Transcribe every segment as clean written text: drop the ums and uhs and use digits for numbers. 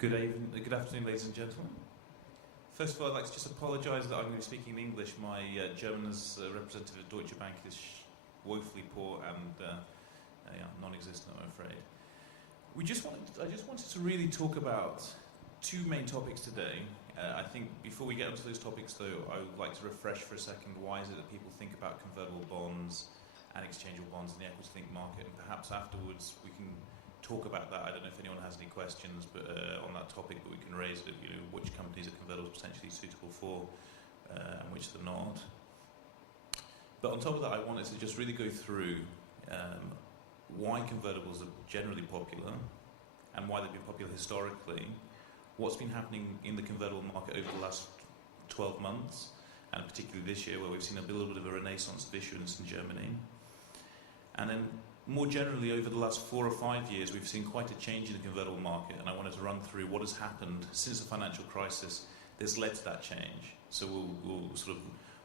Good afternoon, ladies and gentlemen. First of all, I'd like to just apologise that I'm going to be speaking in English. My German as representative of Deutsche Bank is woefully poor and non-existent, I'm afraid. I just wanted to really talk about two main topics today. I think before we get onto those topics, though, I would like to refresh for a second why is it that people think about convertible bonds and exchangeable bonds in the equity-linked market, and perhaps afterwards we can talk about that. I don't know if anyone has any questions on that topic, but we can raise it, which companies are convertibles potentially suitable for and which they're not. But on top of that, I wanted to just really go through why convertibles are generally popular and why they've been popular historically, what's been happening in the convertible market over the last 12 months, and particularly this year where we've seen a little bit of a renaissance of issuance in Germany. And then more generally, over the last 4 or 5 years, we've seen quite a change in the convertible market, and I wanted to run through what has happened since the financial crisis that's led to that change. So we'll sort of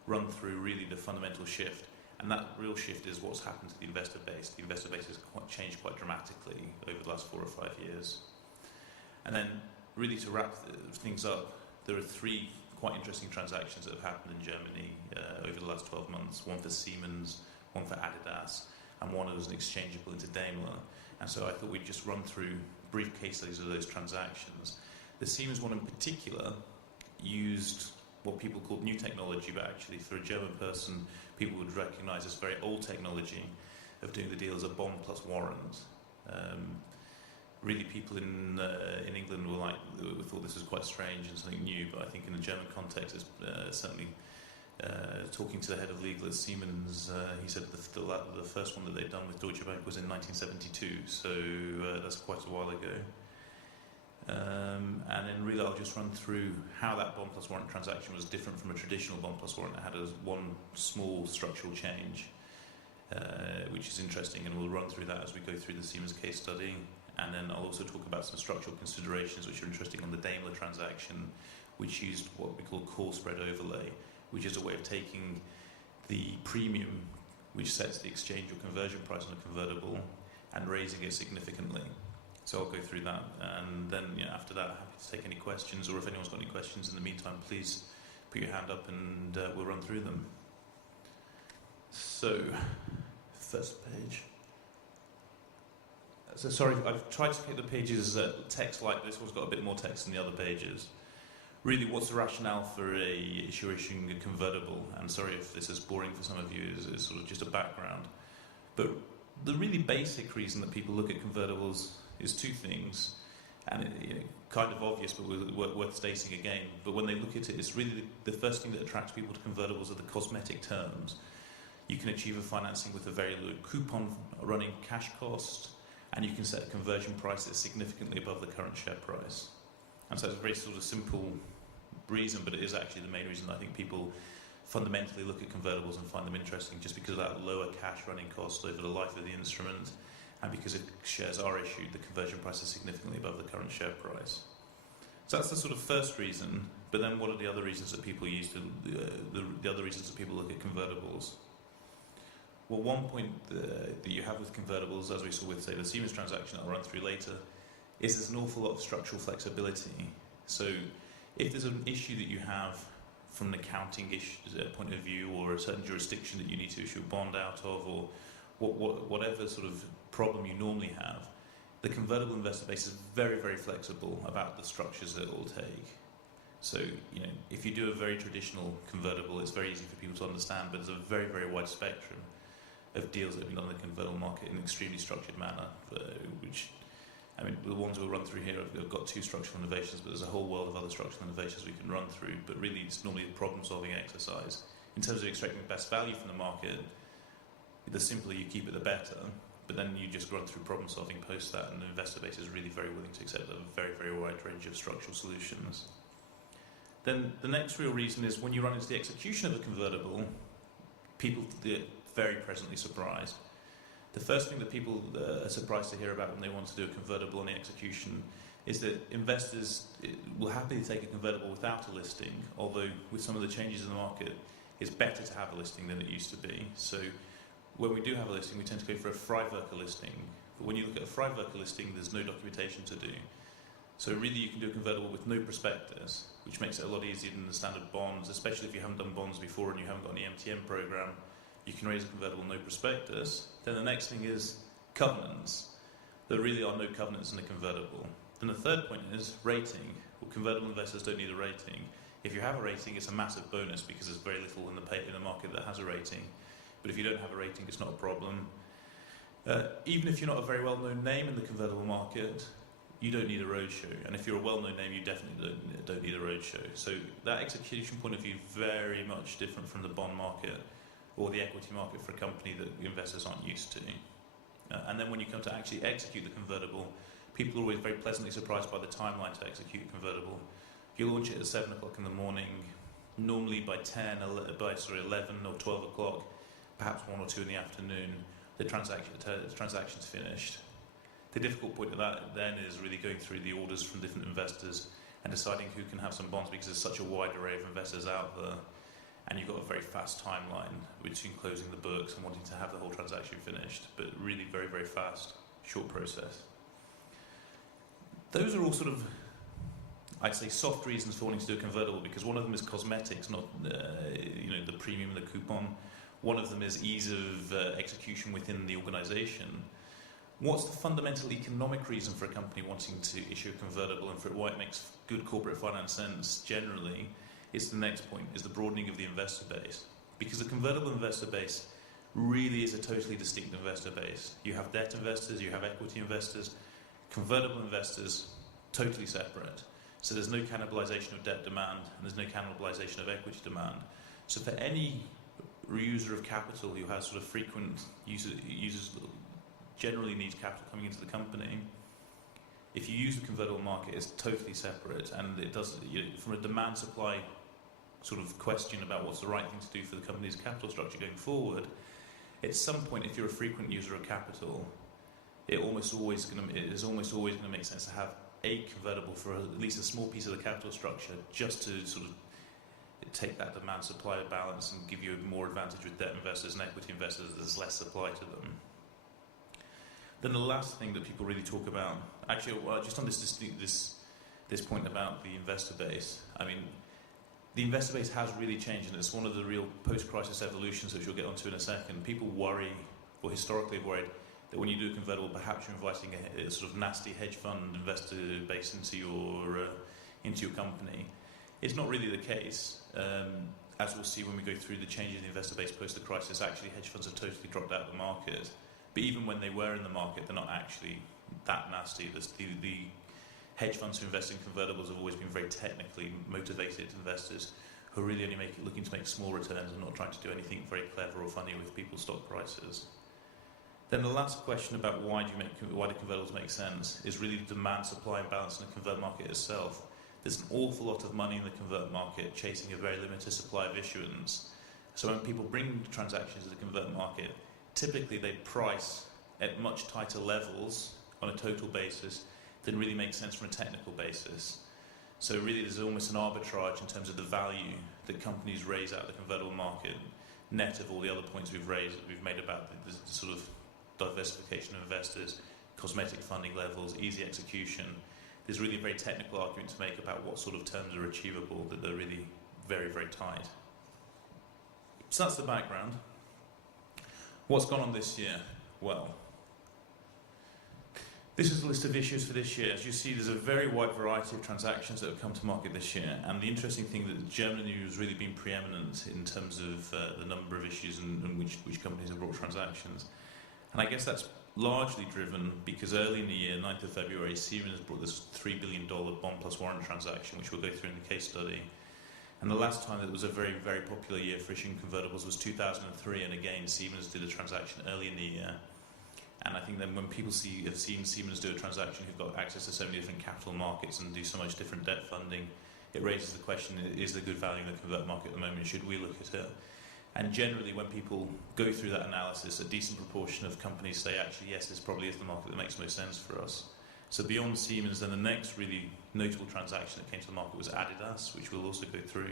run through really the fundamental shift, and that real shift is what's happened to the investor base. The investor base has changed quite dramatically over the last 4 or 5 years. And then, really to wrap things up, there are 3 quite interesting transactions that have happened in Germany over the last 12 months. One for Siemens, one for Adidas, and one was an exchangeable into Daimler. And so I thought we'd just run through brief case studies of those transactions. The Siemens one in particular used what people called new technology, but actually for a German person, people would recognise as very old technology of doing the deal as a bond plus warrant. Really, people in England were thought this was quite strange and something new, but I think in the German context, it's certainly talking to the head of legal at Siemens, he said the first one that they'd done with Deutsche Bank was in 1972, so that's quite a while ago. And then really I'll just run through how that bond plus warrant transaction was different from a traditional bond plus warrant. It had one small structural change, which is interesting, and we'll run through that as we go through the Siemens case study. And then I'll also talk about some structural considerations which are interesting on the Daimler transaction, which used what we call call spread overlay, which is a way of taking the premium which sets the exchange or conversion price on a convertible and raising it significantly. So I'll go through that, and then after that, I'm happy to take any questions, or if anyone's got any questions in the meantime, please put your hand up and we'll run through them. So, first page. So sorry, I've tried to pick the pages text like this one's got a bit more text than the other pages. Really, what's the rationale for a issuer issuing a convertible? And sorry if this is boring for some of you, is sort of just a background. But the really basic reason that people look at convertibles is 2 things, and kind of obvious, but worth stating again. But when they look at it, it's really the first thing that attracts people to convertibles are the cosmetic terms. You can achieve a financing with a very low coupon running cash cost, and you can set a conversion price that's significantly above the current share price. And so it's a very sort of simple reason, but it is actually the main reason I think people fundamentally look at convertibles and find them interesting, just because of that lower cash running cost over the life of the instrument, and because if shares are issued, the conversion price is significantly above the current share price. So that's the sort of first reason. But then, what are the other reasons that people use the other reasons that people look at convertibles? Well, one point that you have with convertibles, as we saw with, say, the Siemens transaction that I'll run through later, is there's an awful lot of structural flexibility. So if there's an issue that you have from an accounting point of view, or a certain jurisdiction that you need to issue a bond out of, or whatever sort of problem you normally have, the convertible investor base is very, very flexible about the structures that it will take. So, if you do a very traditional convertible, it's very easy for people to understand, but there's a very, very wide spectrum of deals that have been done in the convertible market in an extremely structured manner, the ones we'll run through here have got 2 structural innovations, but there's a whole world of other structural innovations we can run through. But really, it's normally a problem-solving exercise. In terms of extracting the best value from the market, the simpler you keep it, the better. But then you just run through problem-solving post that, and the investor base is really very willing to accept a very, very wide range of structural solutions. Then the next real reason is when you run into the execution of a convertible, people get very pleasantly surprised. The first thing that people are surprised to hear about when they want to do a convertible on the execution is that investors will happily take a convertible without a listing, although with some of the changes in the market, it's better to have a listing than it used to be. So when we do have a listing, we tend to go for a Freiwerke listing. But when you look at a Freiwerke listing, there's no documentation to do. So really you can do a convertible with no prospectus, which makes it a lot easier than the standard bonds, especially if you haven't done bonds before and you haven't got an EMTN program. You can raise a convertible no prospectus. Then the next thing is covenants. There really are no covenants in a convertible. Then the third point is rating. Well, convertible investors don't need a rating. If you have a rating, it's a massive bonus because there's very little in the market that has a rating. But if you don't have a rating, it's not a problem. Even if you're not a very well-known name in the convertible market, you don't need a roadshow. And if you're a well-known name, you definitely don't need a roadshow. So that execution point of view is very much different from the bond market or the equity market for a company that investors aren't used to. And then when you come to actually execute the convertible, people are always very pleasantly surprised by the timeline to execute a convertible. You launch it at 7 o'clock in the morning, normally by 11 or 12 o'clock, perhaps 1 or 2 in the afternoon, the transaction's finished. The difficult point of that then is really going through the orders from different investors and deciding who can have some bonds, because there's such a wide array of investors out there, and you've got a very fast timeline between closing the books and wanting to have the whole transaction finished, but really very, very fast, short process. Those are all sort of, I'd say, soft reasons for wanting to do a convertible, because one of them is cosmetics, not the premium and the coupon. One of them is ease of execution within the organisation. What's the fundamental economic reason for a company wanting to issue a convertible, and for why it makes good corporate finance sense generally? Is the next point, is the broadening of the investor base. Because the convertible investor base really is a totally distinct investor base. You have debt investors, you have equity investors. Convertible investors, totally separate. So there's no cannibalization of debt demand, and there's no cannibalization of equity demand. So for any user of capital who has sort of frequent users generally needs capital coming into the company, if you use the convertible market, it's totally separate, and it does, from a demand supply sort of question about what's the right thing to do for the company's capital structure going forward, at some point, if you're a frequent user of capital, it is almost always going to make sense to have a convertible for at least a small piece of the capital structure, just to sort of take that demand supply balance and give you more advantage with debt investors and equity investors. There's less supply to them. Then the last thing that people really talk about, actually, just on this point about the investor base, I mean, the investor base has really changed, and it's one of the real post-crisis evolutions, which we'll get onto in a second. People worry, or historically have worried, that when you do a convertible, perhaps you're inviting a sort of nasty hedge fund investor base into your company. It's not really the case. As we'll see when we go through the changes in the investor base post the crisis, actually hedge funds have totally dropped out of the market. But even when they were in the market, they're not actually that nasty. The hedge funds who invest in convertibles have always been very technically motivated investors who are really only looking to make small returns and not trying to do anything very clever or funny with people's stock prices. Then the last question about why do convertibles make sense is really the demand, supply and balance in the convert market itself. There's an awful lot of money in the convert market chasing a very limited supply of issuance. So when people bring transactions to the convert market, typically they price at much tighter levels on a total basis than really makes sense from a technical basis. So really there's almost an arbitrage in terms of the value that companies raise out of the convertible market, net of all the other points we've made about the sort of diversification of investors, cosmetic funding levels, easy execution. There's really a very technical argument to make about what sort of terms are achievable, that they're really very, very tight. So that's the background. What's gone on this year? Well, this is the list of issues for this year. As you see, there's a very wide variety of transactions that have come to market this year, and the interesting thing that Germany has really been preeminent in terms of the number of issues and which companies have brought transactions. And I guess that's largely driven because early in the year, 9th of February, Siemens brought this $3 billion bond plus warrant transaction, which we'll go through in the case study. And the last time that was a very, very popular year for issuing convertibles was 2003, and again, Siemens did a transaction early in the year. And I think then when people have seen Siemens do a transaction who've got access to so many different capital markets and do so much different debt funding, it raises the question, is there good value in the convert market at the moment? Should we look at it? And generally, when people go through that analysis, a decent proportion of companies say, actually, yes, this probably is the market that makes most sense for us. So beyond Siemens, then the next really notable transaction that came to the market was Adidas, which we'll also go through,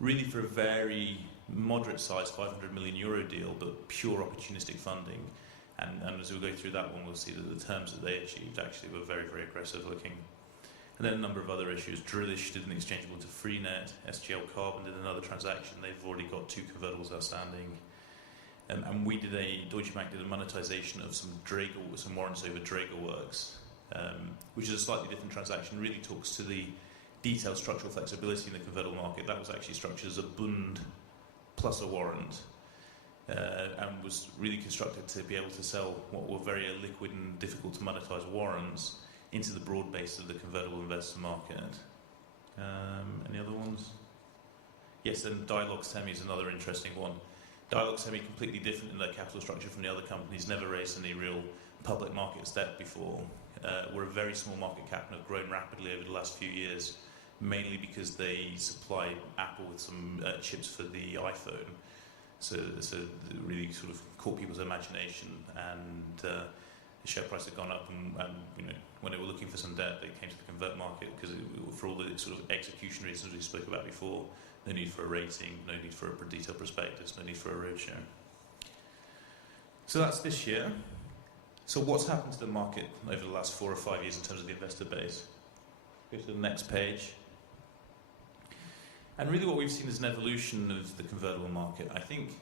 really for a very moderate-sized €500 million deal, but pure opportunistic funding. And as we'll go through that one, we'll see that the terms that they achieved actually were very, very aggressive looking. And then a number of other issues. Drillish did an exchangeable into Freenet. SGL Carbon did another transaction. They've already got 2 convertibles outstanding. And we did Deutsche Bank did a monetization of some warrants over Draeger Works, which is a slightly different transaction. Really talks to the detailed structural flexibility in the convertible market. That was actually structured as a bund plus a warrant, and was really constructed to be able to sell what were very illiquid and difficult to monetize warrants into the broad base of the convertible investor market. Any other ones? Yes, and Dialog Semi is another interesting one. Dialog Semi, completely different in their capital structure from the other companies, never raised any real public markets debt before. We're a very small market cap and have grown rapidly over the last few years, mainly because they supply Apple with some chips for the iPhone. So it really sort of caught people's imagination, and the share price had gone up, and when they were looking for some debt, they came to the convert market because for all the sort of execution reasons we spoke about before. No need for a rating, no need for a detailed prospectus, no need for a roadshow. So that's this year. So what's happened to the market over the last 4 or 5 years in terms of the investor base? Go to the next page. And really what we've seen is an evolution of the convertible market. I think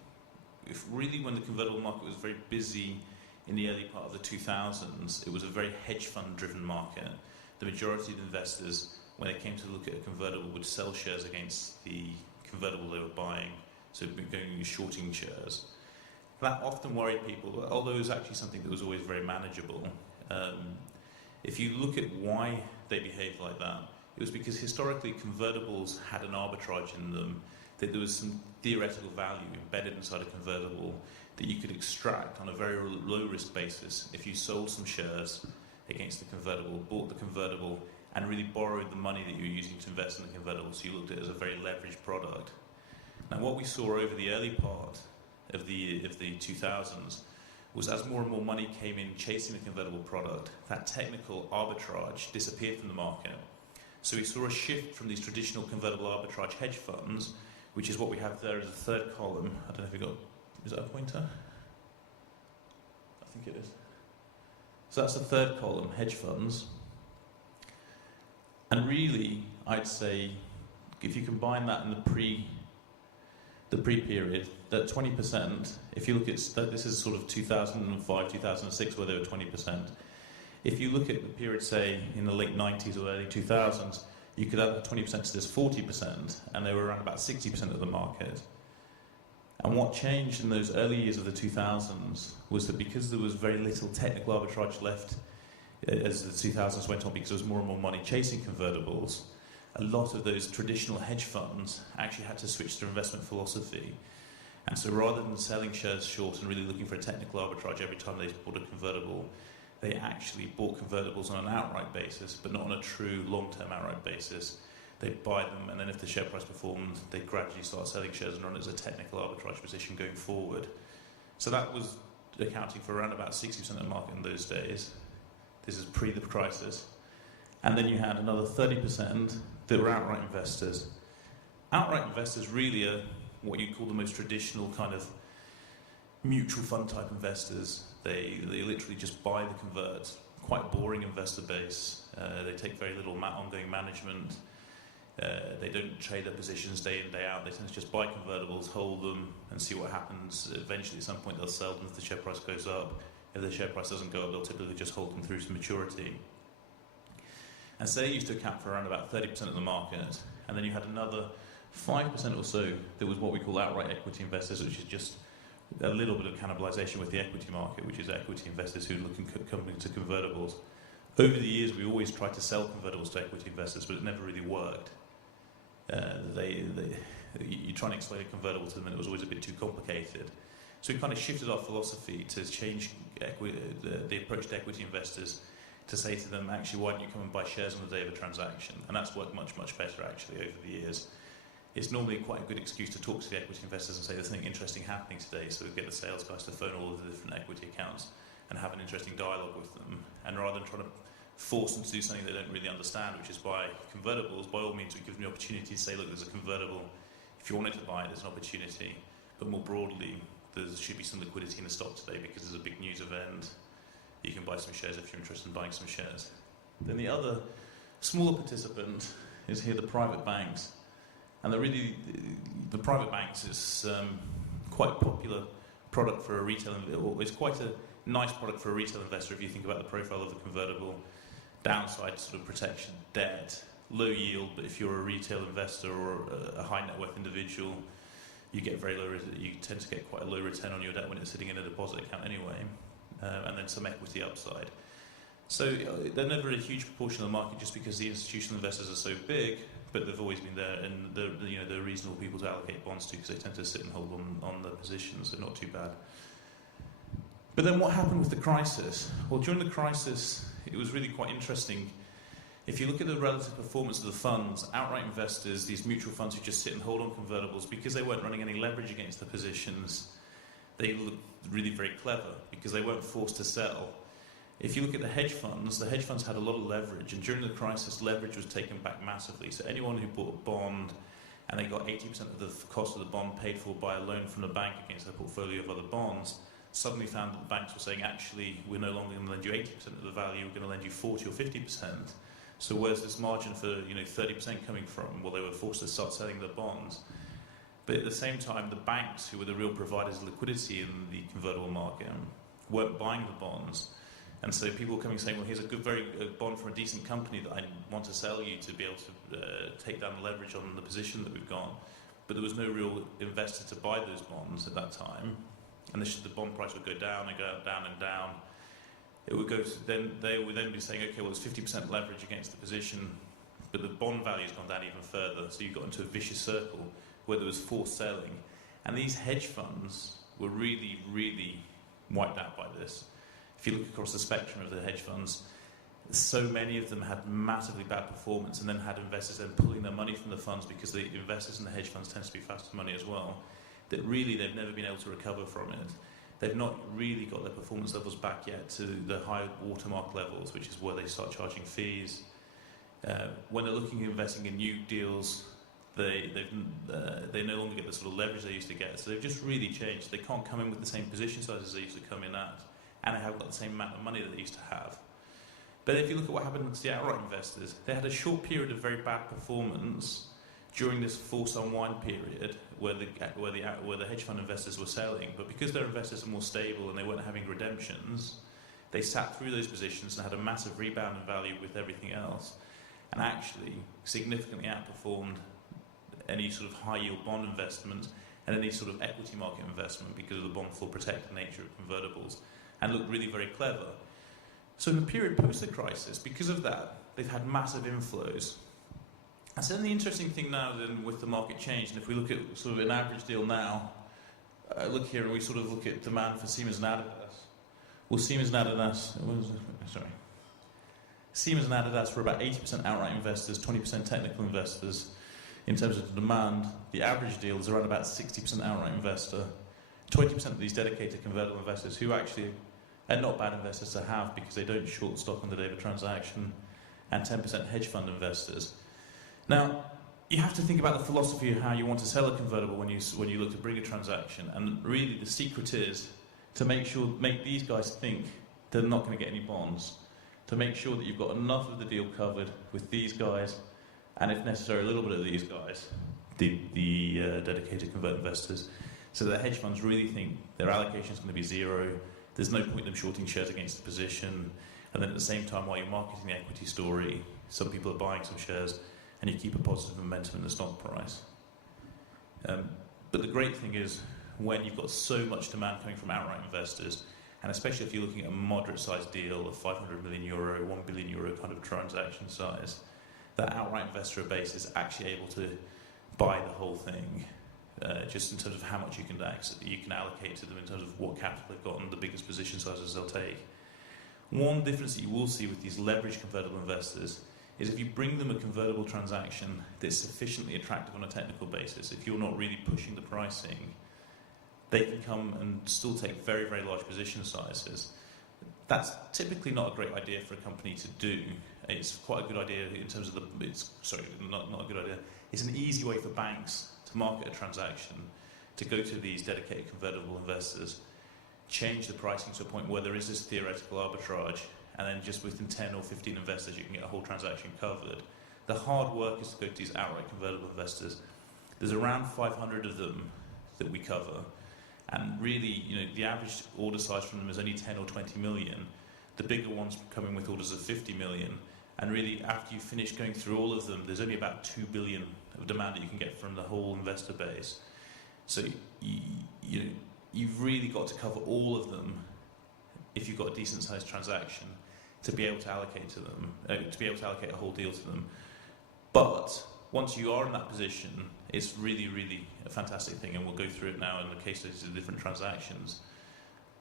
when the convertible market was very busy in the early part of the 2000s, it was a very hedge fund driven market. The majority of investors, when they came to look at a convertible, would sell shares against the convertible they were buying, so going shorting shares. That often worried people, although it was actually something that was always very manageable. If you look at why they behaved like that, it was because historically convertibles had an arbitrage in them, that there was some theoretical value embedded inside a convertible that you could extract on a very low risk basis if you sold some shares against the convertible, bought the convertible, and really borrowed the money that you were using to invest in the convertible, so you looked at it as a very leveraged product. Now what we saw over the early part of the 2000s was as more and more money came in chasing the convertible product, that technical arbitrage disappeared from the market. So we saw a shift from these traditional convertible arbitrage hedge funds, which is what we have there as a third column. I don't know if is that a pointer? I think it is. So that's the third column, hedge funds. And really, I'd say, if you combine that in the pre-period, that 20%, if you look at, this is sort of 2005, 2006, where they were 20%. If you look at the period, say, in the late 90s or early 2000s, you could add 20% to this 40%, and they were around about 60% of the market. And what changed in those early years of the 2000s was that because there was very little technical arbitrage left as the 2000s went on, because there was more and more money chasing convertibles, a lot of those traditional hedge funds actually had to switch their investment philosophy. And so rather than selling shares short and really looking for a technical arbitrage every time they bought a convertible, they actually bought convertibles on an outright basis, but not on a true long-term outright basis. They'd buy them, and then if the share price performed, they'd gradually start selling shares and run it as a technical arbitrage position going forward. So that was accounting for around about 60% of the market in those days. This is pre the crisis. And then you had another 30% that were outright investors. Outright investors really are what you'd call the most traditional kind of mutual fund type investors. They literally just buy the converts. Quite boring investor base. They take very little ongoing management. They don't trade their positions day in, day out. They tend to just buy convertibles, hold them, and see what happens. Eventually, at some point, they'll sell them if the share price goes up. If the share price doesn't go up, they'll typically just hold them through to maturity. And so they used to account for around about 30% of the market. And then you had another 5% or so that was what we call outright equity investors, which is just a little bit of cannibalization with the equity market, which is equity investors who look into convertibles. Over the years, we always tried to sell convertibles to equity investors, but it never really worked. You try and explain a convertible to them, and it was always a bit too complicated. So we kind of shifted our philosophy to change the approach to equity investors, to say to them, actually, why don't you come and buy shares on the day of a transaction? And that's worked much, much better, actually, over the years. It's normally quite a good excuse to talk to the equity investors and say there's something interesting happening today, so we get the sales guys to phone all of the different equity accounts and have an interesting dialogue with them. And rather than trying to force them to do something they don't really understand, which is buy convertibles, by all means we give them the opportunity to say, look, there's a convertible. If you wanted to buy it, there's an opportunity. But more broadly, there should be some liquidity in the stock today because there's a big news event. You can buy some shares if you're interested in buying some shares. Then the other Smaller participant is here the private banks. And the private banks is quite a popular product for a retail investor. It's quite a nice product for a retail investor if you think about the profile of the convertible. Downside sort of protection, debt, low yield, but if you're a retail investor or a high net worth individual, you get very low. You tend to get quite a low return on your debt when it's sitting in a deposit account anyway, and then some equity upside. So they're never a huge proportion of the market just because the institutional investors are so big, but they've always been there, and they're reasonable people to allocate bonds to because they tend to sit and hold on the positions. They're not too bad. But then what happened with the crisis? Well, during the crisis, it was really quite interesting. If you look at the relative performance of the funds, outright investors, these mutual funds who just sit and hold on convertibles, because they weren't running any leverage against the positions, they looked really very clever because they weren't forced to sell. If you look at the hedge funds had a lot of leverage, and during the crisis, leverage was taken back massively. So anyone who bought a bond and they got 80% of the cost of the bond paid for by a loan from the bank against their portfolio of other bonds, suddenly found that the banks were saying, actually, we're no longer going to lend you 80% of the value, we're going to lend you 40 or 50%. So where's this margin for 30% coming from? Well, they were forced to start selling their bonds. But at the same time, the banks, who were the real providers of liquidity in the convertible market, weren't buying the bonds. And so people were coming saying, well, here's a good, very bond from a decent company that I want to sell you to be able to take down the leverage on the position that we've got. But there was no real investor to buy those bonds at that time. And the bond price would go down and go down and down. It would go. They would then be saying, okay, well, it's 50% leverage against the position, but the bond value's gone down even further. So you got into a vicious circle where there was forced selling, and these hedge funds were really, really wiped out by this. If you look across the spectrum of the hedge funds, so many of them had massively bad performance, and then had investors then pulling their money from the funds because the investors in the hedge funds tend to be fast money as well. That really they've never been able to recover from it. They've not really got their performance levels back yet to the high watermark levels, which is where they start charging fees. When they're looking at investing in new deals, they no longer get the sort of leverage they used to get. So they've just really changed. They can't come in with the same position sizes they used to come in at, and they haven't got the same amount of money that they used to have. But if you look at what happened to the outright investors, they had a short period of very bad performance during this forced unwind period where the hedge fund investors were selling, but because their investors are more stable and they weren't having redemptions, they sat through those positions and had a massive rebound in value with everything else, and actually significantly outperformed any sort of high yield bond investment and any sort of equity market investment because of the bond floor protected nature of convertibles, and looked really very clever. So in the period post the crisis, because of that, they've had massive inflows. And so then the interesting thing now then with the market change, and if we look at sort of an average deal now, look here and we sort of look at demand for Siemens and Adidas. Well, Siemens and Adidas were about 80% outright investors, 20% technical investors. In terms of the demand, the average deal is around about 60% outright investor, 20% of these dedicated convertible investors who actually are not bad investors to have because they don't short stock on the day of a transaction, and 10% hedge fund investors. Now, you have to think about the philosophy of how you want to sell a convertible when you look to bring a transaction, and really the secret is to make these guys think they're not going to get any bonds, to make sure that you've got enough of the deal covered with these guys, and if necessary a little bit of these guys, the dedicated convert investors, so that the hedge funds really think their allocation is going to be zero, there's no point in them shorting shares against the position, and then at the same time while you're marketing the equity story, some people are buying some shares, and you keep a positive momentum in the stock price. But the great thing is, when you've got so much demand coming from outright investors, and especially if you're looking at a moderate-sized deal of 500 million euro, 1 billion euro kind of transaction size, that outright investor base is actually able to buy the whole thing, just in terms of how much you can allocate to them in terms of what capital they've got and the biggest position sizes they'll take. One difference that you will see with these leveraged convertible investors is if you bring them a convertible transaction that's sufficiently attractive on a technical basis, if you're not really pushing the pricing, they can come and still take very, very large position sizes. That's typically not a great idea for a company to do. It's quite a good idea in terms of not a good idea. It's an easy way for banks to market a transaction, to go to these dedicated convertible investors, change the pricing to a point where there is this theoretical arbitrage, and then just within 10 or 15 investors you can get a whole transaction covered. The hard work is to go to these outright convertible investors. There's around 500 of them that we cover, and really, the average order size from them is only 10 or 20 million. The bigger ones coming with orders of 50 million, and really after you finish going through all of them, there's only about 2 billion of demand that you can get from the whole investor base. So you've really got to cover all of them if you've got a decent sized transaction to be able to allocate to them, to be able to allocate a whole deal to them. But once you are in that position, it's really, really a fantastic thing, and we'll go through it now in the case studies of different transactions.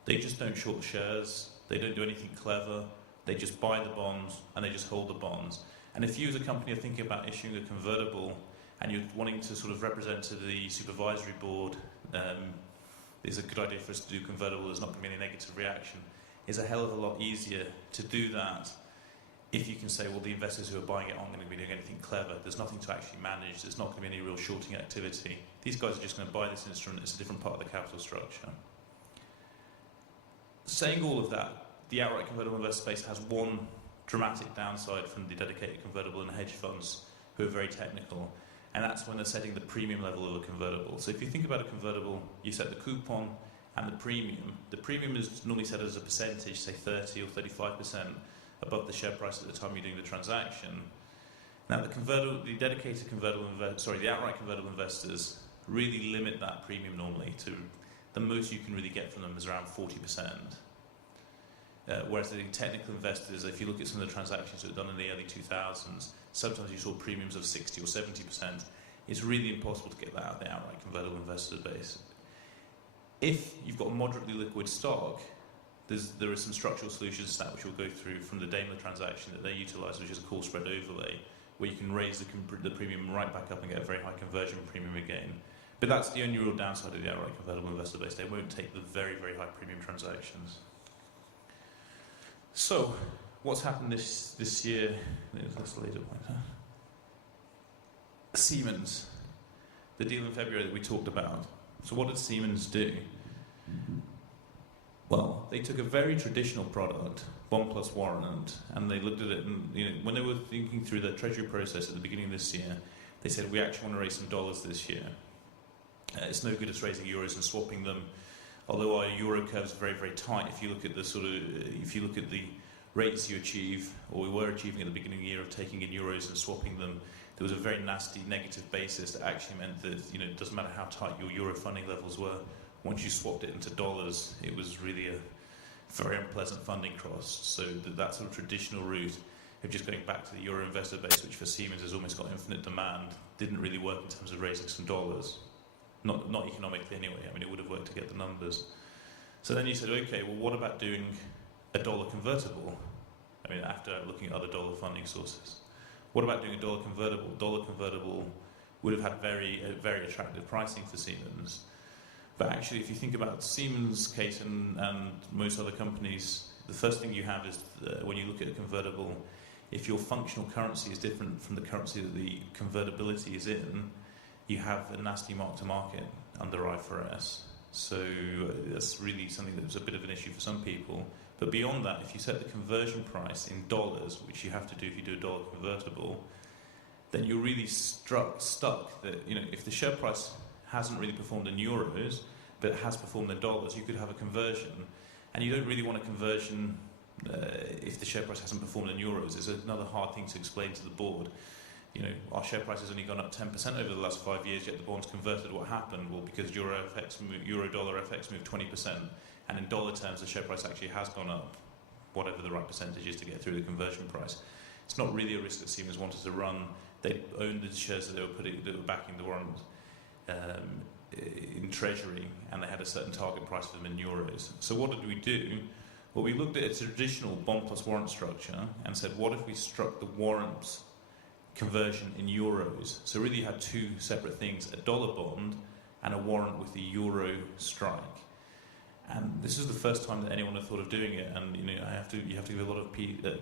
They just don't short shares, they don't do anything clever, they just buy the bonds and they just hold the bonds. And if you as a company are thinking about issuing a convertible and you're wanting to sort of represent to the supervisory board, it's a good idea for us to do convertible, there's not going to be any negative reaction. It's a hell of a lot easier to do that if you can say, well, the investors who are buying it aren't going to be doing anything clever, there's nothing to actually manage, there's not going to be any real shorting activity. These guys are just going to buy this instrument, it's a different part of the capital structure. Saying all of that, the outright convertible investor space has one dramatic downside from the dedicated convertible and hedge funds who are very technical, and that's when they're setting the premium level of a convertible. So if you think about a convertible, you set the coupon and the premium. The premium is normally set as a percentage, say 30 or 35% above the share price at the time you're doing the transaction. Now the outright convertible investors really limit that premium normally to the most you can really get from them is around 40%. Whereas the technical investors, if you look at some of the transactions that were done in the early 2000s, sometimes you saw premiums of 60 or 70%. It's really impossible to get that out of the outright convertible investor base. If you've got a moderately liquid stock, there are some structural solutions to that which we'll go through from the Daimler transaction that they utilise, which is a call spread overlay, where you can raise the premium right back up and get a very high conversion premium again. But that's the only real downside of the outright convertible investor base. They won't take the very, very high premium transactions. So, what's happened this year? That's the later point. Siemens, the deal in February that we talked about. So what did Siemens do? Well, they took a very traditional product, bond plus warrant, and they looked at it, and when they were thinking through the treasury process at the beginning of this year, they said, we actually want to raise some dollars this year. It's no good us raising euros and swapping them. Although our euro curve is very, very tight, if you look at the rates you achieve, or we were achieving at the beginning of the year of taking in euros and swapping them, there was a very nasty negative basis that actually meant that it doesn't matter how tight your euro funding levels were. Once you swapped it into dollars, it was really a very unpleasant funding cost. So that sort of traditional route of just going back to the euro investor base, which for Siemens has almost got infinite demand, didn't really work in terms of raising some dollars. Not economically anyway. I mean, it would have worked to get the numbers. So then you said, okay, well, what about doing a dollar convertible? I mean, after looking at other dollar funding sources, what about doing a dollar convertible? Dollar convertible would have had very attractive pricing for Siemens. But actually, if you think about Siemens' case and most other companies, the first thing you have is when you look at a convertible, if your functional currency is different from the currency that the convertibility is in, you have a nasty mark-to-market under IFRS. So that's really something that was a bit of an issue for some people. But beyond that, if you set the conversion price in dollars, which you have to do if you do a dollar convertible, then you're really stuck that if the share price hasn't really performed in euros, but it has performed in dollars, you could have a conversion. And you don't really want a conversion if the share price hasn't performed in euros. It's another hard thing to explain to the board. Our share price has only gone up 10% over the last 5 years, yet the bond's converted. What happened? Well, because euro-dollar FX moved 20%, and in dollar terms, the share price actually has gone up, whatever the right percentage is to get through the conversion price. It's not really a risk that Siemens wanted to run. They owned the shares that they were backing the warrant in treasury, and they had a certain target price for them in euros. So what did we do? Well, we looked at a traditional bond plus warrant structure and said, what if we struck the warrants conversion in euros? So really you had two separate things, a dollar bond and a warrant with a euro strike. And this is the first time that anyone had thought of doing it, and you have to give a lot of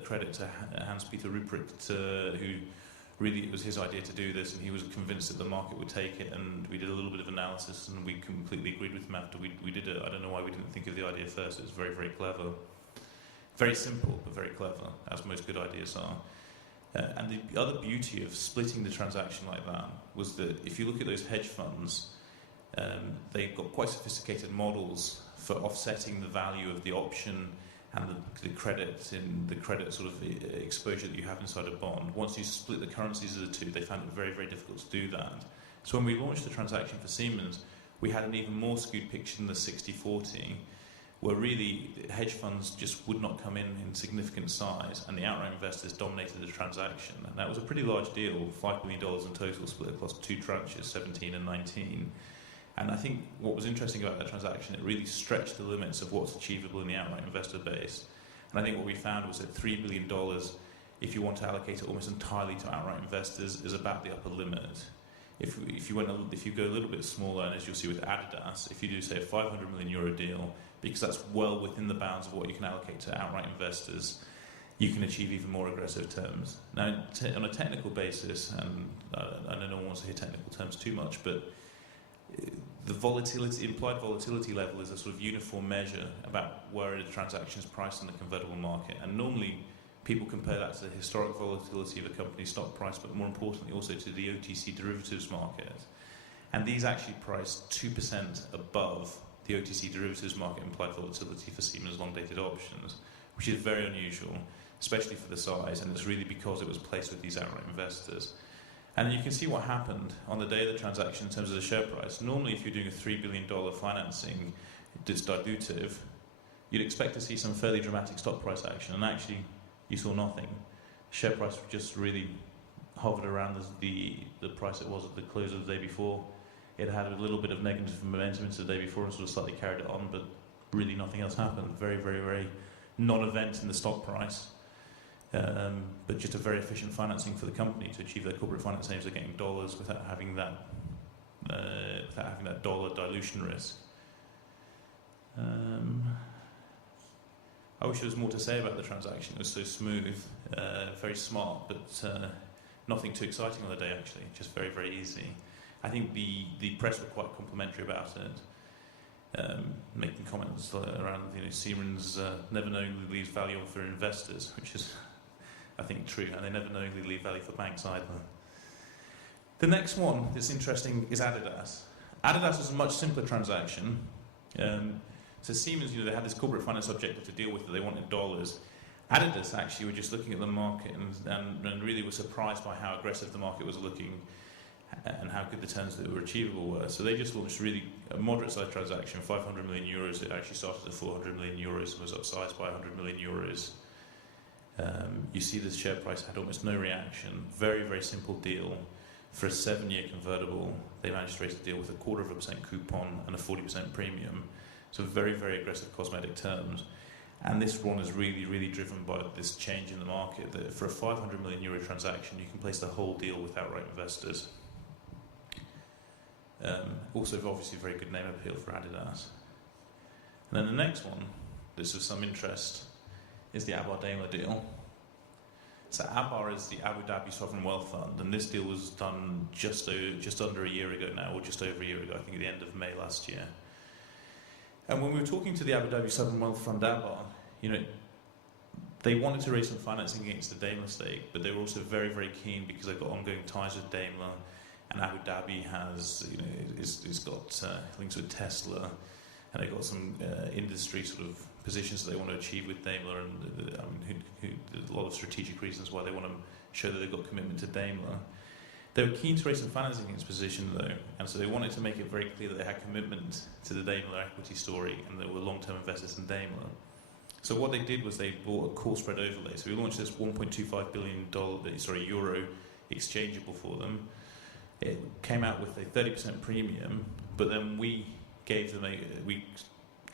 credit to Hans-Peter Ruprecht, who really it was his idea to do this, and he was convinced that the market would take it, and we did a little bit of analysis and we completely agreed with him after we did it. I don't know why we didn't think of the idea first. It was very, very clever. Very simple, but very clever, as most good ideas are. And the other beauty of splitting the transaction like that was that if you look at those hedge funds, they've got quite sophisticated models for offsetting the value of the option and the credit sort of exposure that you have inside a bond. Once you split the currencies of the two, they found it very, very difficult to do that. So when we launched the transaction for Siemens, we had an even more skewed picture than the 60-40, where really hedge funds just would not come in significant size, and the outright investors dominated the transaction. And that was a pretty large deal, $5 billion in total, split across two tranches, 17 and 19. And I think what was interesting about that transaction, it really stretched the limits of what's achievable in the outright investor base. And I think what we found was that $3 billion, if you want to allocate it almost entirely to outright investors, is about the upper limit. If you go a little bit smaller, and as you'll see with Adidas, if you do say a €500 million deal, because that's well within the bounds of what you can allocate to outright investors, you can achieve even more aggressive terms. Now, on a technical basis, and I know no one wants to hear technical terms too much, but the implied volatility level is a sort of uniform measure about where a transaction is priced in the convertible market. And normally, people compare that to the historic volatility of a company's stock price, but more importantly also to the OTC derivatives market. And these actually price 2% above the OTC derivatives market implied volatility for Siemens long-dated options, which is very unusual, especially for the size, and it's really because it was placed with these outright investors. And you can see what happened on the day of the transaction in terms of the share price. Normally, if you're doing a $3 billion financing that's dilutive, you'd expect to see some fairly dramatic stock price action, and actually, you saw nothing. Share price just really hovered around the price it was at the close of the day before. It had a little bit of negative momentum into the day before and sort of slightly carried it on, but really nothing else happened. Very, very, very non-event in the stock price, but just a very efficient financing for the company to achieve their corporate finance aims of getting dollars without having that dollar dilution risk. I wish there was more to say about the transaction. It was so smooth, very smart, but nothing too exciting on the day, actually. Just very, very easy. I think the press were quite complimentary about it, making comments around, Siemens never knowingly leaves value on for investors, which is, I think, true, and they never knowingly leave value for banks either. The next one that's interesting is Adidas. Adidas was a much simpler transaction. So Siemens, they had this corporate finance objective to deal with that they wanted dollars. Adidas actually were just looking at the market and really were surprised by how aggressive the market was looking and how good the terms that were achievable were. So they just launched really a moderate-sized transaction, 500 million euros. It actually started at 400 million euros and was upsized by 100 million euros. You see the share price had almost no reaction. Very, very simple deal. For a 7-year convertible, they managed to raise a deal with a 0.25% coupon and a 40% premium. So very, very aggressive cosmetic terms. And this one is really, really driven by this change in the market, that for a 500 million euro transaction, you can place the whole deal with outright investors. Also, obviously, very good name appeal for Adidas. And then the next one, this of some interest, is the Abar Daimler deal. So Abar is the Abu Dhabi Sovereign Wealth Fund, and this deal was done just under a year ago now, or just over a year ago, I think at the end of May last year. And when we were talking to the Abu Dhabi Sovereign Wealth Fund, Abar, they wanted to raise some financing against the Daimler stake, but they were also very, very keen because they've got ongoing ties with Daimler, and Abu Dhabi has, it's got links with Tesla, and they've got some industry sort of positions that they want to achieve with Daimler, and there's a lot of strategic reasons why they want to show that they've got commitment to Daimler. They were keen to raise some financing in this position, though, and so they wanted to make it very clear that they had commitment to the Daimler equity story, and they were long-term investors in Daimler. So what they did was they bought a call spread overlay. So we launched this $1.25 billion euro exchangeable for them. It came out with a 30% premium, but then we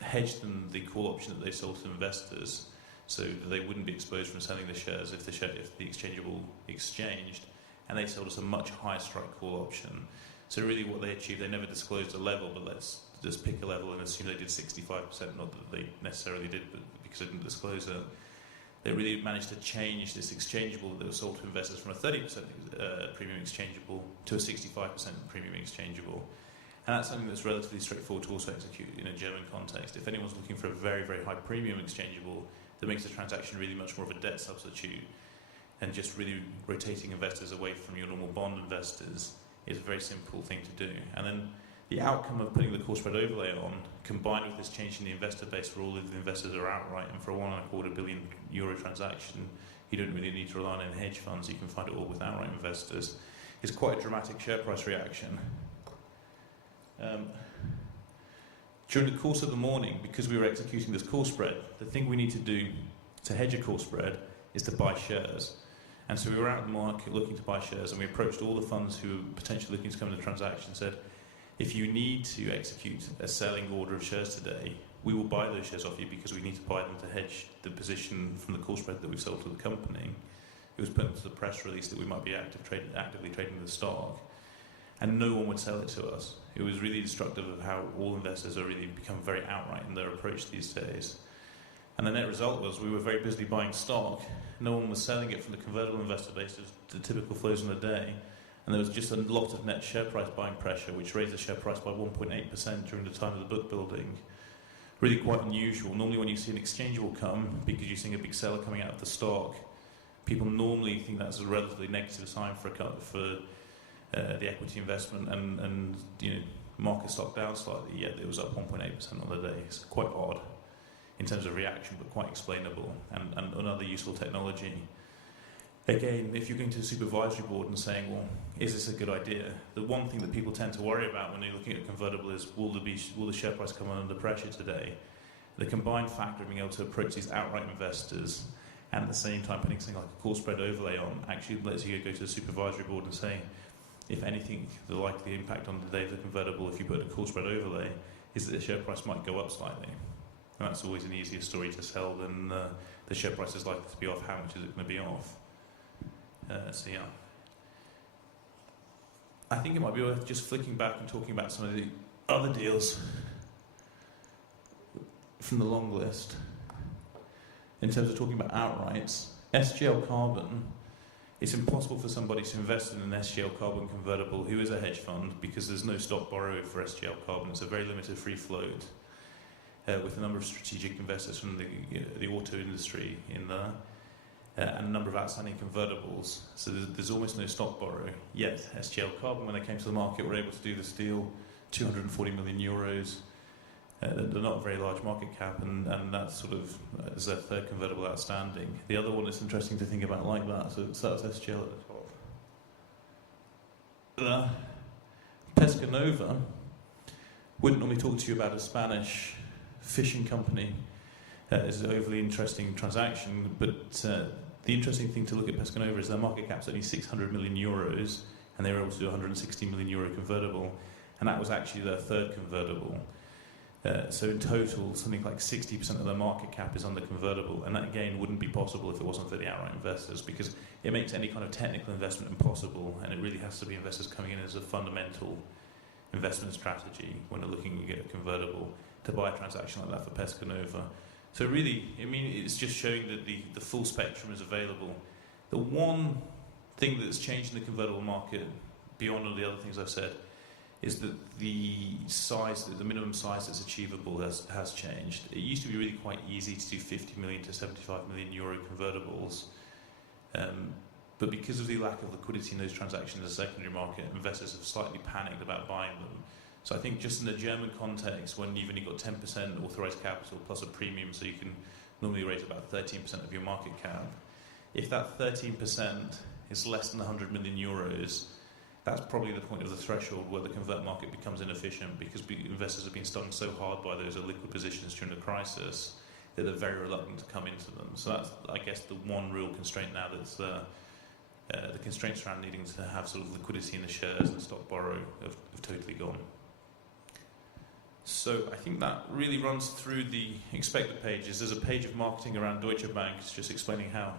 hedged them the call option that they sold to investors, so that they wouldn't be exposed from selling the shares if the exchangeable exchanged, and they sold us a much higher strike call option. So really what they achieved, they never disclosed a level, but let's just pick a level and assume they did 65%, not that they necessarily did, but because they didn't disclose it. They really managed to change this exchangeable that was sold to investors from a 30% premium exchangeable to a 65% premium exchangeable. And that's something that's relatively straightforward to also execute in a German context. If anyone's looking for a very, very high premium exchangeable, that makes the transaction really much more of a debt substitute, and just really rotating investors away from your normal bond investors is a very simple thing to do. And then the outcome of putting the core spread overlay on, combined with this change in the investor base where all of the investors are outright, and for a €1.25 billion transaction, you don't really need to rely on any hedge funds, you can find it all with outright investors, is quite a dramatic share price reaction. During the course of the morning, because we were executing this call spread, the thing we need to do to hedge a call spread is to buy shares. And so we were out in the market looking to buy shares, and we approached all the funds who were potentially looking to come into the transaction and said, if you need to execute a selling order of shares today, we will buy those shares off you because we need to buy them to hedge the position from the call spread that we've sold to the company. It was put into the press release that we might be actively trading the stock, and no one would sell it to us. It was really destructive of how all investors are really become very outright in their approach these days. And the net result was we were very busy buying stock. No one was selling it from the convertible investor base, the typical flows in a day. And there was just a lot of net share price buying pressure, which raised the share price by 1.8% during the time of the book building. Really quite unusual. Normally when you see an exchange will come, because you're seeing a big seller coming out of the stock, people normally think that's a relatively negative sign for the equity investment, and market stock down slightly, yet it was up 1.8% on the day. It's quite odd in terms of reaction, but quite explainable, and another useful technology. Again, if you're going to the supervisory board and saying, well, is this a good idea? The one thing that people tend to worry about when they're looking at convertible is, will the share price come under pressure today? The combined factor of being able to approach these outright investors and at the same time putting something like a call spread overlay on actually lets you go to the supervisory board and say, if anything, the likely impact on the day of the convertible, if you put a call spread overlay, is that the share price might go up slightly. And that's always an easier story to sell than the share price is likely to be off. How much is it going to be off? So yeah, I think it might be worth just flicking back and talking about some of the other deals from the long list. In terms of talking about outrights, SGL Carbon, it's impossible for somebody to invest in an SGL Carbon convertible who is a hedge fund because there's no stock borrow for SGL Carbon. It's a very limited free float with a number of strategic investors from the auto industry in there. And a number of outstanding convertibles, so there's almost no stock borrow. Yet SGL Carbon, when they came to the market, were able to do this deal, 240 million euros. They're not a very large market cap, and that's sort of is their third convertible outstanding. The other one that's interesting to think about like that, so that's SGL at the top. Pesca Nova wouldn't normally talk to you about a Spanish fishing company. It's an overly interesting transaction, but the interesting thing to look at Pesca Nova is their market cap's only 600 million euros, and they were able to do a 160 million euro convertible, and that was actually their third convertible. So in total, something like 60% of their market cap is under convertible, and that again wouldn't be possible if it wasn't for the outright investors, because it makes any kind of technical investment impossible, and it really has to be investors coming in as a fundamental investment strategy when they're looking to get a convertible to buy a transaction like that for Pesca Nova. So really, I mean, it's just showing that the full spectrum is available. The one thing that's changed in the convertible market, beyond all the other things I've said, is that the minimum size that's achievable has changed. It used to be really quite easy to do 50 million to 75 million euro convertibles, but because of the lack of liquidity in those transactions in the secondary market, investors have slightly panicked about buying them. So I think just in the German context, when you've only got 10% authorised capital plus a premium, so you can normally raise about 13% of your market cap, if that 13% is less than 100 million euros, that's probably the point of the threshold where the convert market becomes inefficient, because investors have been stung so hard by those illiquid positions during the crisis that they're very reluctant to come into them. So that's, I guess, the one real constraint now that's the constraints around needing to have sort of liquidity in the shares and stock borrow have totally gone. So I think that really runs through the expected pages. There's a page of marketing around Deutsche Bank, just explaining how,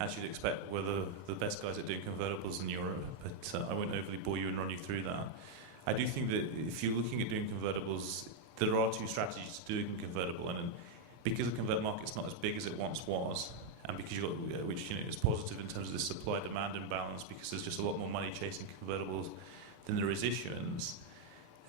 as you'd expect, we're the best guys at doing convertibles in Europe, but I won't overly bore you and run you through that. I do think that if you're looking at doing convertibles, there are two strategies to doing convertible, and because the convert market's not as big as it once was, and because you've got, which is positive in terms of the supply-demand imbalance, because there's just a lot more money chasing convertibles than there is issuance.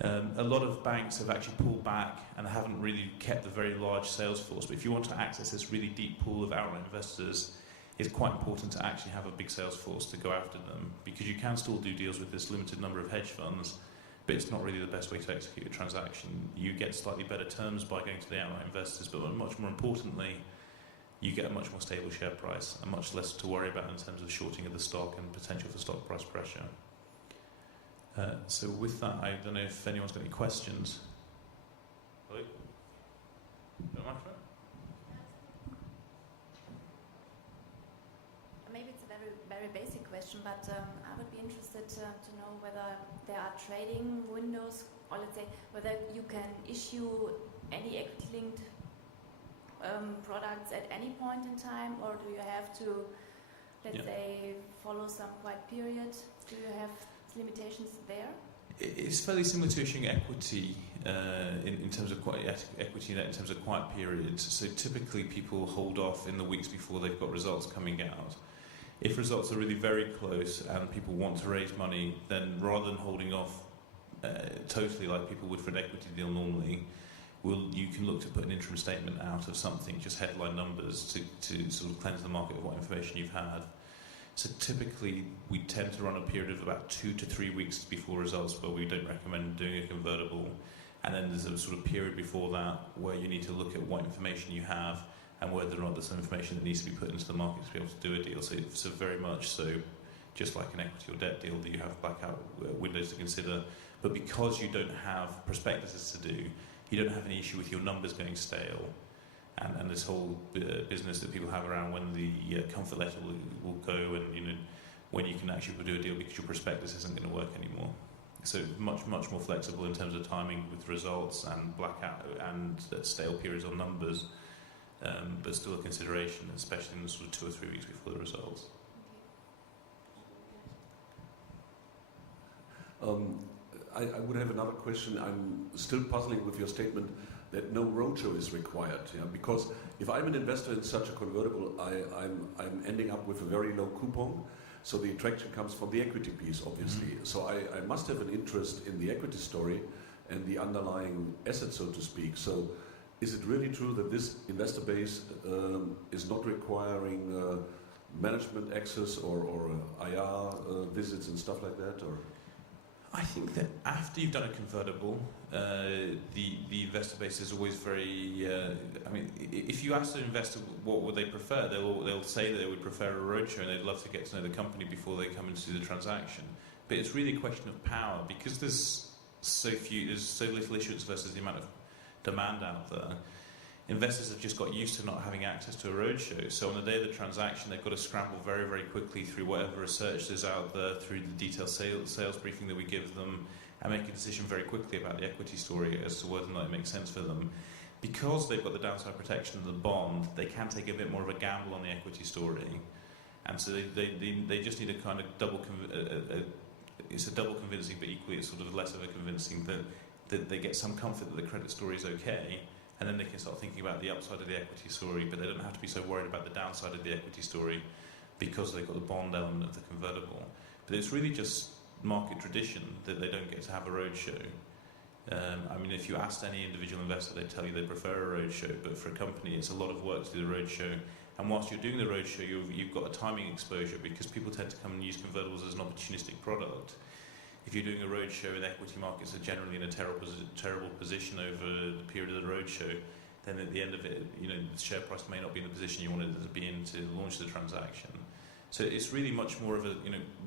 A lot of banks have actually pulled back and haven't really kept a very large sales force. But if you want to access this really deep pool of outright investors, it's quite important to actually have a big sales force to go after them, because you can still do deals with this limited number of hedge funds, but it's not really the best way to execute a transaction. You get slightly better terms by going to the outright investors, but much more importantly, you get a much more stable share price and much less to worry about in terms of shorting of the stock and potential for stock price pressure. So with that, I don't know if anyone's got any questions. Hello? No microphone? Maybe it's a very basic question, but I would be interested to know whether there are trading windows, or let's say whether you can issue any equity-linked products at any point in time, or do you have to, let's say, follow some quiet period? Do you have limitations there? It's fairly similar to issuing equity in terms of equity in terms of quiet periods. So typically people hold off in the weeks before they've got results coming out. If results are really very close and people want to raise money, then rather than holding off totally like people would for an equity deal normally, you can look to put an interim statement out of something, just headline numbers, to sort of cleanse the market of what information you've had. So typically we tend to run a period of about 2 to 3 weeks before results where we don't recommend doing a convertible, and then there's a sort of period before that where you need to look at what information you have and whether or not there's some information that needs to be put into the market to be able to do a deal. So very much so, just like an equity or debt deal, that you have blackout windows to consider. But because you don't have prospectuses to do, you don't have any issue with your numbers going stale. And this whole business that people have around when the comfort letter will go, and when you can actually do a deal because your prospectus isn't going to work anymore. So much more flexible in terms of timing with results and blackout and stale periods on numbers, but still a consideration, especially in the sort of 2 or 3 weeks before the results. I would have another question. I'm still puzzling with your statement that no roadshow is required, because if I'm an investor in such a convertible, I'm ending up with a very low coupon, so the attraction comes from the equity piece, obviously. Mm-hmm. So I must have an interest in the equity story and the underlying asset, so to speak. So is it really true that this investor base is not requiring management access or IR visits and stuff like that, or? I think that after you've done a convertible, the investor base is always very. If you ask an investor what would they prefer, they'll say that they would prefer a roadshow and they'd love to get to know the company before they come into the transaction. But it's really a question of power, because there's so little issuance versus the amount of demand out there. Investors have just got used to not having access to a roadshow. So on the day of the transaction, they've got to scramble very, very quickly through whatever research is out there, through the detailed sales briefing that we give them, and make a decision very quickly about the equity story as to whether or not it makes sense for them. Because they've got the downside protection of the bond, they can take a bit more of a gamble on the equity story. And so they just need a kind of it's a double convincing, but equally it's sort of less of a convincing that they get some comfort that the credit story is okay. And then they can start thinking about the upside of the equity story, but they don't have to be so worried about the downside of the equity story because they've got the bond element of the convertible. But it's really just market tradition that they don't get to have a roadshow. If you asked any individual investor, they'd tell you they prefer a roadshow, but for a company, it's a lot of work to do the roadshow. And whilst you're doing the roadshow, you've got a timing exposure, because people tend to come and use convertibles as an opportunistic product. If you're doing a roadshow and equity markets are generally in a terrible position over the period of the roadshow, then at the end of it, the share price may not be in the position you wanted it to be in to launch the transaction. So it's really much more of a,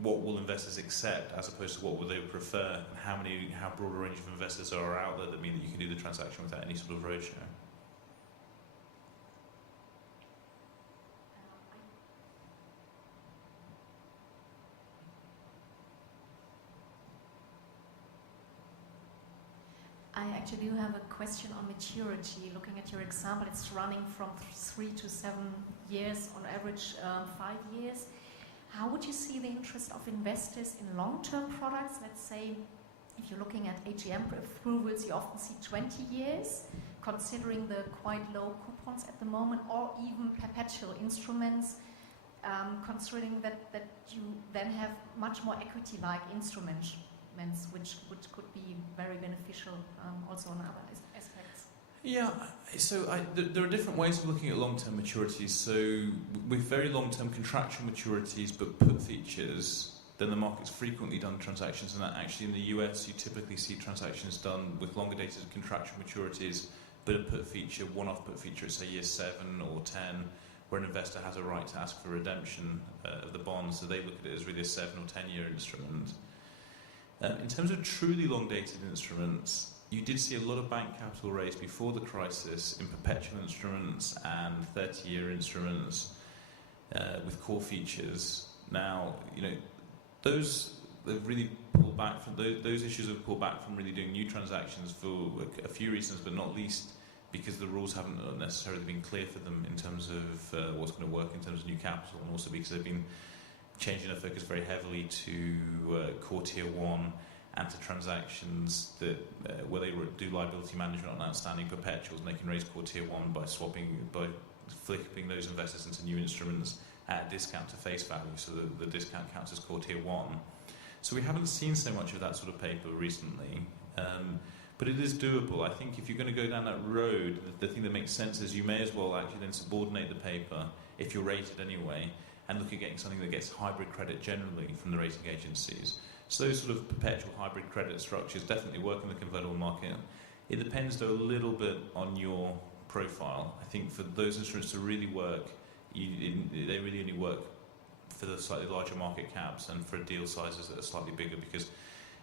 what will investors accept as opposed to what would they prefer, and how broad a range of investors are out there that mean that you can do the transaction without any sort of roadshow. I actually do have a question on maturity. Looking at your example, it's running from 3 to 7 years, on average 5 years. How would you see the interest of investors in long-term products? Let's say, if you're looking at AGM approvals, you often see 20 years, considering the quite low coupons at the moment, or even perpetual instruments, considering that you then have much more equity-like instruments. statements, which could be very beneficial also on other aspects. Yeah, so there are different ways of looking at long-term maturities. So with very long-term contractual maturities but put features, then the market's frequently done transactions, and that actually in the US you typically see transactions done with longer dated contractual maturities but a put feature, one-off put feature at say year 7 or 10, where an investor has a right to ask for redemption of the bond, so they look at it as really a 7 or 10 year instrument. In terms of truly long-dated instruments, you did see a lot of bank capital raised before the crisis in perpetual instruments and 30-year instruments with core features. Now, those have really pulled back from those issues have pulled back from really doing new transactions for a few reasons, but not least because the rules haven't necessarily been clear for them in terms of what's going to work in terms of new capital, and also because they've been changing their focus very heavily to core tier 1 and to transactions that where they do liability management on outstanding perpetuals, and they can raise core tier 1 by flipping those investors into new instruments at a discount to face value, so that the discount counts as core tier 1. So we haven't seen so much of that sort of paper recently, but it is doable. I think if you're going to go down that road, the thing that makes sense is you may as well actually then subordinate the paper, if you're rated anyway, and look at getting something that gets hybrid credit generally from the rating agencies. So those sort of perpetual hybrid credit structures definitely work in the convertible market. It depends though a little bit on your profile. I think for those instruments to really work, they really only work for the slightly larger market caps and for deal sizes that are slightly bigger, because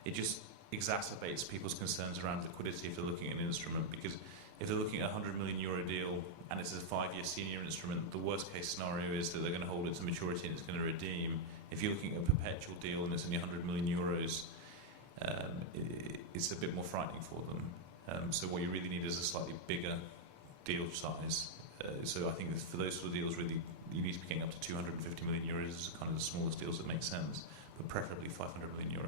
it just exacerbates people's concerns around liquidity if they're looking at an instrument. Because if they're looking at a €100 million deal and it's a 5-year senior instrument, the worst case scenario is that they're going to hold it to maturity and it's going to redeem. If you're looking at a perpetual deal and it's only €100 million, it's a bit more frightening for them. So what you really need is a slightly bigger deal size. So I think for those sort of deals, really, you need to be getting up to €250 million as kind of the smallest deals that make sense, but preferably €500 million.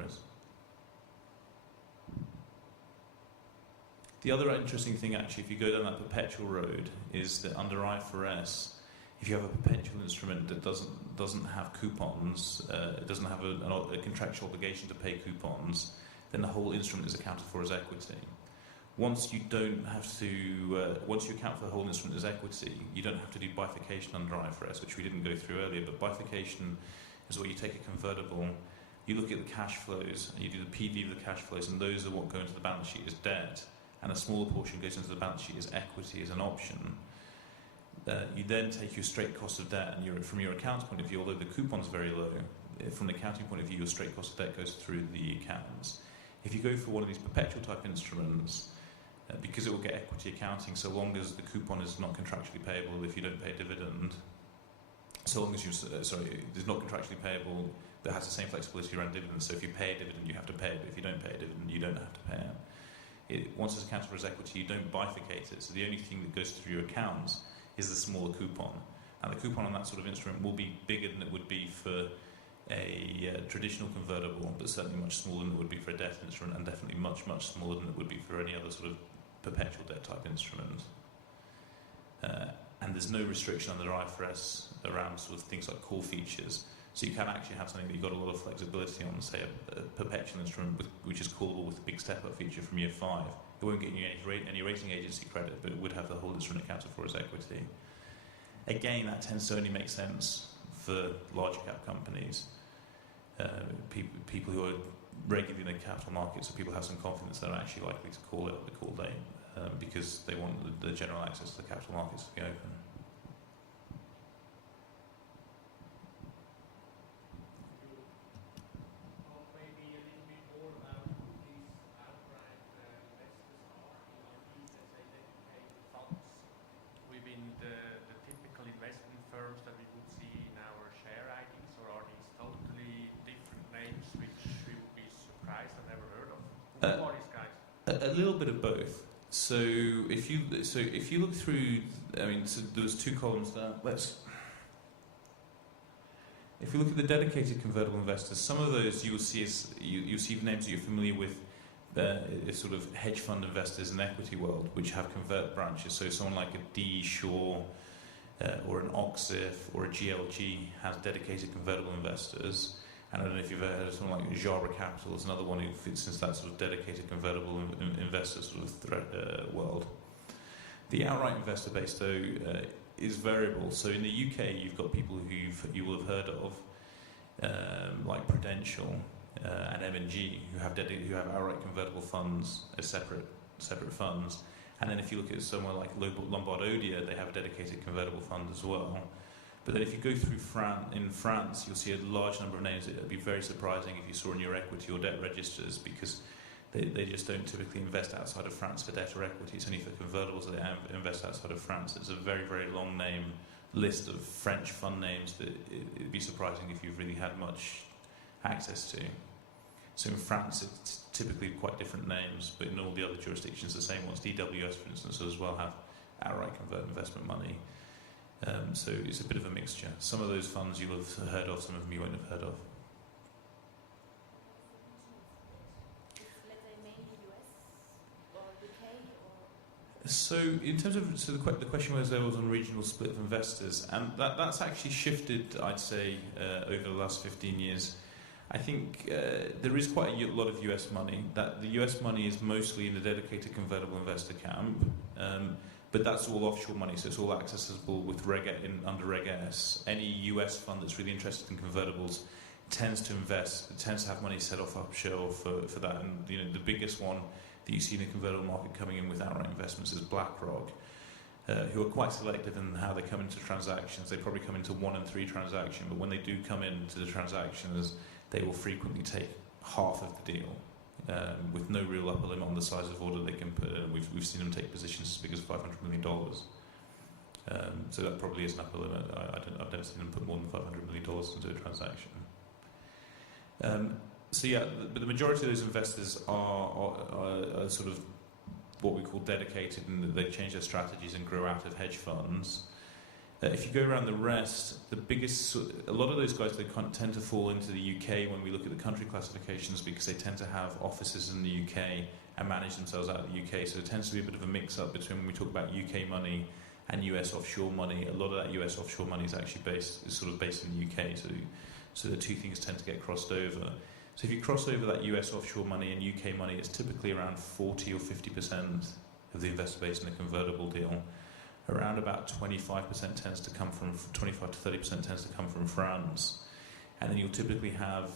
The other interesting thing, actually, if you go down that perpetual road, is that under IFRS, if you have a perpetual instrument that doesn't have coupons, it doesn't have a contractual obligation to pay coupons, then the whole instrument is accounted for as equity. Once you account for the whole instrument as equity, you don't have to do bifurcation under IFRS, which we didn't go through earlier. But bifurcation is where you take a convertible, you look at the cash flows, and you do the PV of the cash flows, and those are what go into the balance sheet as debt, and a smaller portion goes into the balance sheet as equity, as an option. You then take your straight cost of debt, and from your accounts point of view, although the coupon's very low, from the accounting point of view, your straight cost of debt goes through the accounts. If you go for one of these perpetual type instruments, because it will get equity accounting so long as the coupon is not contractually payable if you don't pay a dividend, so long as it's not contractually payable, but has the same flexibility around dividends. So if you pay a dividend, you have to pay it, but if you don't pay a dividend, you don't have to pay it. Once it's accounted for as equity, you don't bifurcate it, so the only thing that goes through your accounts is the smaller coupon. And the coupon on that sort of instrument will be bigger than it would be for a traditional convertible, but certainly much smaller than it would be for a debt instrument, and definitely much, much smaller than it would be for any other sort of perpetual debt type instrument. And there's no restriction under IFRS around sort of things like core features. So you can actually have something that you've got a lot of flexibility on, say a perpetual instrument which is callable with a big step-up feature from year 5. It won't get you any rating agency credit, but it would have the whole instrument accounted for as equity. Again, that tends to only make sense for large cap companies. People who are regularly in the capital markets, so people have some confidence they're actually likely to call it at the call date, because they want the general access to the capital markets to be open. A little bit of both. So if you look through, so there was 2 columns there. If you look at the dedicated convertible investors, some of those you will see you see names that you're familiar with, sort of hedge fund investors in the equity world, which have convert branches. So someone like a D. Shaw or an Oxif or a GLG has dedicated convertible investors. And I don't know if you've heard of someone like Jabra Capital is another one who fits into that sort of dedicated convertible investor sort of world. The outright investor base, though, is variable. So in the UK, you've got people who you will have heard of, like Prudential and M&G, who have outright convertible funds as separate funds. And then if you look at somewhere like Lombard Odier, they have a dedicated convertible fund as well. But then if you go through in France, you'll see a large number of names that would be very surprising if you saw in your equity or debt registers, because they just don't typically invest outside of France for debt or equity. It's only for convertibles that they invest outside of France. It's a very, very long name list of French fund names that it'd be surprising if you've really had much access to. So in France, it's typically quite different names, but in all the other jurisdictions, the same ones. DWS, for instance, as well have outright convert investment money. So it's a bit of a mixture. Some of those funds you'll have heard of, some of them you won't have heard of. Let's say mainly US or UK or? So in terms of the question was there was on regional split of investors, and that's actually shifted, I'd say, over the last 15 years. I think there is quite a lot of US money. That the US money is mostly in the dedicated convertible investor camp, but that's all offshore money, so it's all accessible with under Reg S. Any US fund that's really interested in convertibles tends to have money set off offshore for that. And the biggest one that you see in the convertible market coming in with outright investments is BlackRock, who are quite selective in how they come into transactions. They probably come into 1 and 3 transactions, but when they do come into the transactions, they will frequently take half of the deal, with no real upper limit on the size of order they can put in. We've seen them take positions as big as $500 million. So that probably is an upper limit. I've never seen them put more than $500 million into a transaction. But the majority of those investors are sort of what we call dedicated, and they change their strategies and grow out of hedge funds. If you go around the rest, a lot of those guys, they tend to fall into the UK when we look at the country classifications, because they tend to have offices in the UK and manage themselves out of the UK. So there tends to be a bit of a mix-up between when we talk about UK money and US offshore money. A lot of that US offshore money is actually based in the UK. So the two things tend to get crossed over. So if you cross over that US offshore money and UK money, it's typically around 40 or 50% of the investor base in a convertible deal. Around about 25% tends to come from 25 to 30% tends to come from France, and then you'll typically have,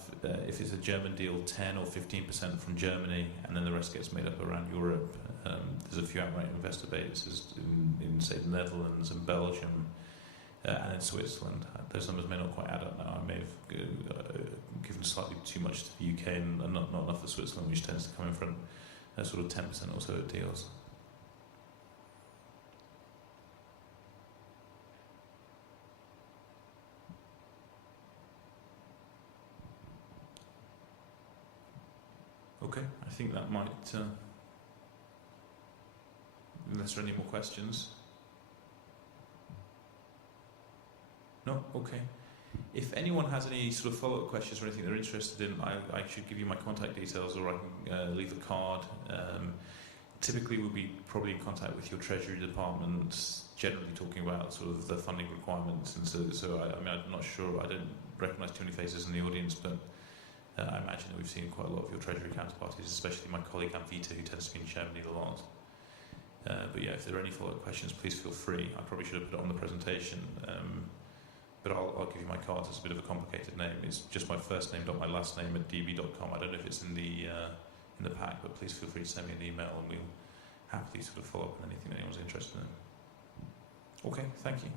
if it's a German deal, 10 or 15% from Germany, and then the rest gets made up around Europe. There's a few outright investor bases in say the Netherlands and Belgium, and in Switzerland. Those numbers may not quite add up now. I may have given slightly too much to the UK and not enough for Switzerland, which tends to come in front sort of 10% or so of deals. Okay, I think that might, unless there are any more questions. No? Okay. If anyone has any sort of follow-up questions or anything they're interested in, I should give you my contact details, or I can leave a card. Typically we'll be probably in contact with your Treasury Department, generally talking about sort of the funding requirements. And so I'm not sure, I don't recognise too many faces in the audience, but I imagine that we've seen quite a lot of your Treasury counterparties, especially my colleague Amvita, who tends to be in Germany a lot. But yeah, if there are any follow-up questions, please feel free. I probably should have put it on the presentation, but I'll give you my cards. It's a bit of a complicated name. It's just my first name dot my last name at db.com. I don't know if it's in the pack, but please feel free to send me an email, and we'll happily sort of follow up on anything that anyone's interested in. Okay, thank you.